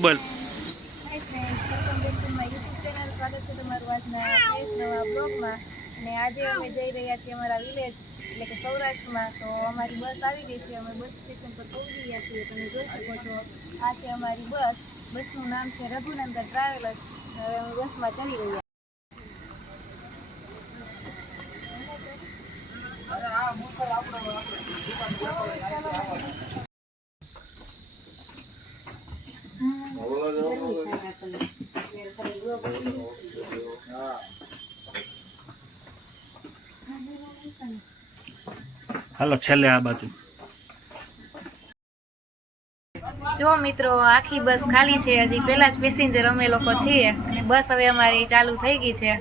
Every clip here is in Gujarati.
બોલ. Hi friends, welcome back to my YouTube channel. સ્વાગત છે તમારું આજના ફ્રેશ નવા બ્લોગમાં. અને આજે અમે જઈ રહ્યા છીએ અમારા વિલેજ એટલે કે સૌરાષ્ટ્રમાં. તો અમારી બસ આવી ગઈ છે, અમે બસ સ્ટેશન પર પહોંચી ગયા છીએ. તમે જોઈ શકો છો, આ છે અમારી બસ. બસનું નામ છે રઘુનંદન ટ્રાવેલર્સ. હવે અમે બસમાં ચડી રહ્યા. હાલો છેલ્લે આ બાજુ. જો મિત્રો, આખી બસ ખાલી છે. હજી પહેલા જ પેસેન્જર અમે લોકો છીએ અને બસ હવે અમારી ચાલુ થઈ ગઈ છે.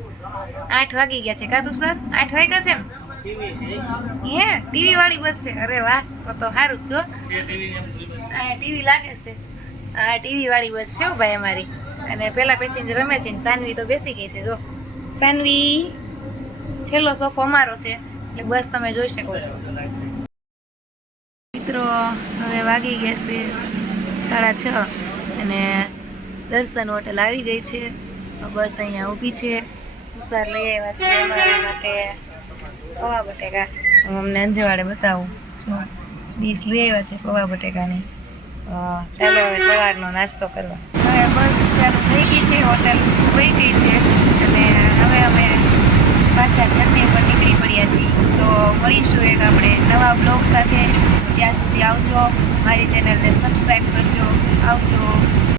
8 વાગી ગયા છે. કાતું સર 8 વાગ્યા છે ને? હે, ટીવી વાળી બસ છે? અરે વાહ, તો સારું છો. ટીવી લાગે છે. હા, ટીવી વાળી બસ છે ભાઈ અમારી. અને પહેલા પેસેન્જર અમે છે ને સાનવી તો બેસી ગઈ છે. જો સાનવી, છેલ્લો સોફો અમારો છે એટલે બસ તમે જોઈ શકો છો. મિત્રો, હવે વાગી ગયા છે 6:30 અને દર્શન હોટલ આવી ગઈ છે. બસ અહીંયા ઊભી છે. ઉસાર લઈ આવ્યા છે અમારા માટે પૌવા બટેકા. હું અમને અંજવાડે બતાવું. જો ડીશ લઈ આવ્યા છે પૌવા બટેકાની. ચાલો હવે સવારનો નાસ્તો કરવા. હવે બસ ચાલુ થઈ ગઈ છે, હોટલ ખોઈ ગઈ છે અને હવે અમે પાછા જર્ની પર નીકળી પડ્યા છીએ. તો મળીશું એક આપણે નવા બ્લોગ સાથે. ત્યાં સુધી આવજો. મારી ચેનલને સબસ્ક્રાઈબ કરજો. આવજો.